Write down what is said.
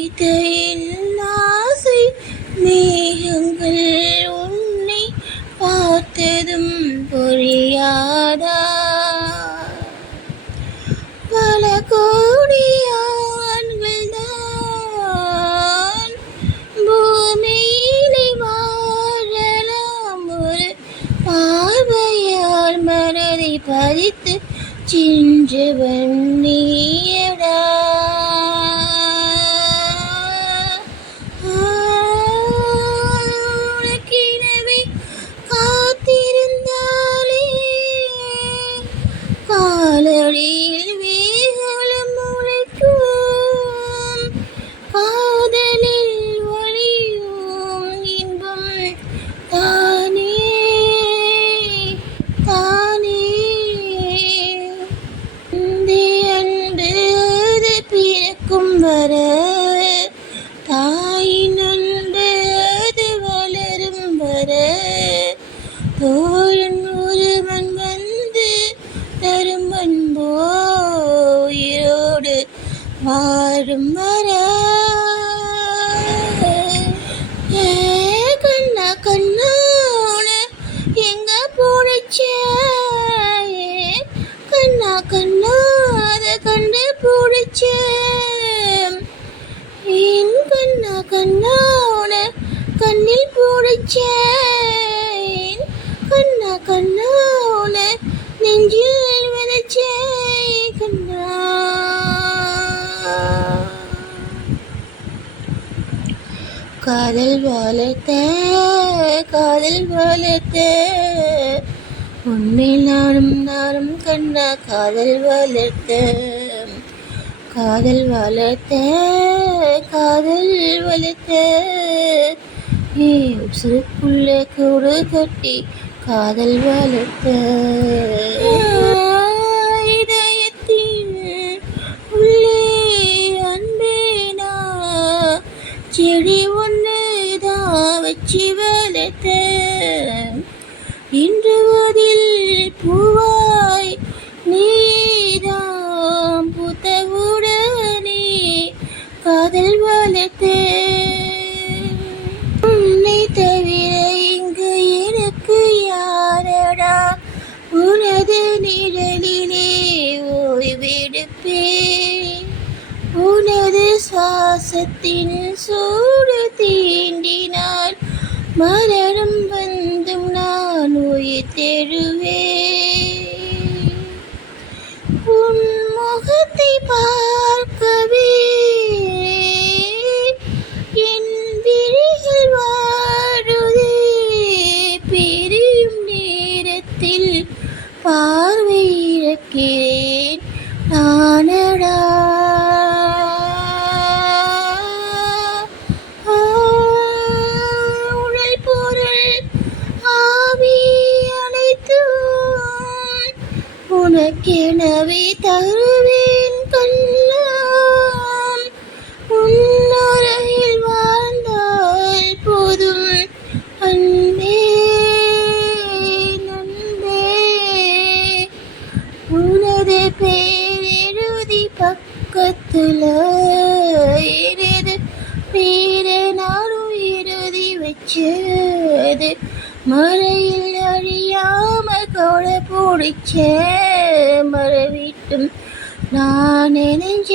வைத்த என் ஆசை மேகங்கள் உன்னை பார்த்ததும் பொழியாதா? பல கோடி ஆண்கள் தான் பூமியிலே வாழலாம், ஒரு பார்வையால் மனதை பதித்து சென்றவன் நீயடா. உனக்கெனவே காத்திருந்தாலே காலடியில் வேகலம் உழைக்கும், காதலில் வழியும் இன்பம் தானே தானே. அன்பு அது பிறக்கும் வர, தாயின் அன்பு அது வளரும் வர, தோழன் ஒருவன் வந்து தரும் அன்போ உயிரோடு வாழும் வர. கண்ணா கண்ணா எங்க போடுச்சே, கண்ணா கண்ணா அதை கண்டு போடுச்சே. என் கண்ணா கண்ணா கண்ணில் போடுச்சே, கண்ணா கண்ணா நெஞ்சில் விதைச்சே கண்ணா. காதல் வளர்த்த காதல் வளர்த்த உன்மேல் நானும் நானும் கண்ணா. காதல் வளர்த்த காதல் வளர்த்த காதல் வளர்த்த உசுருக்குள்ள கூடு கட்டி காதல் வளர்த்த. இதயத்தின் உள்ளே அன்பேனா செடி ஒன்றுதான் வச்சு வளர்த்த. இன்று அதில் பூவாய் நீதாம் பூத்தவுடனே காதல் வளர்த்த. உன்னை தவிர இங்கு எனக்கு யாரடா, உனது நிழலிலே ஓய்வெடுப்பேன். உனது சுவாசத்தின் சூடு தீண்டினால் மரணம் வந்தும் நான் உயிர் தெழுவேன். உன் முகத்தை பார்க்கவே என் விழிகள் வாடுதே. பிரியும் நேரத்தில் பார்வை இழக்கிறேன் நானடா. உனக்கெனவே தருவேன் கண்ணா, உன்னருகில் வாழ்ந்தால் போதும் அன்பே நன்பே. உனது பேரெழுதி பக்கத்துல எனது பேரை நானும் எழுதி வச்சது, மழையில் அழியாம கொடை பிடிச்ச மரவிட்டும் நான் நினைஞ்ச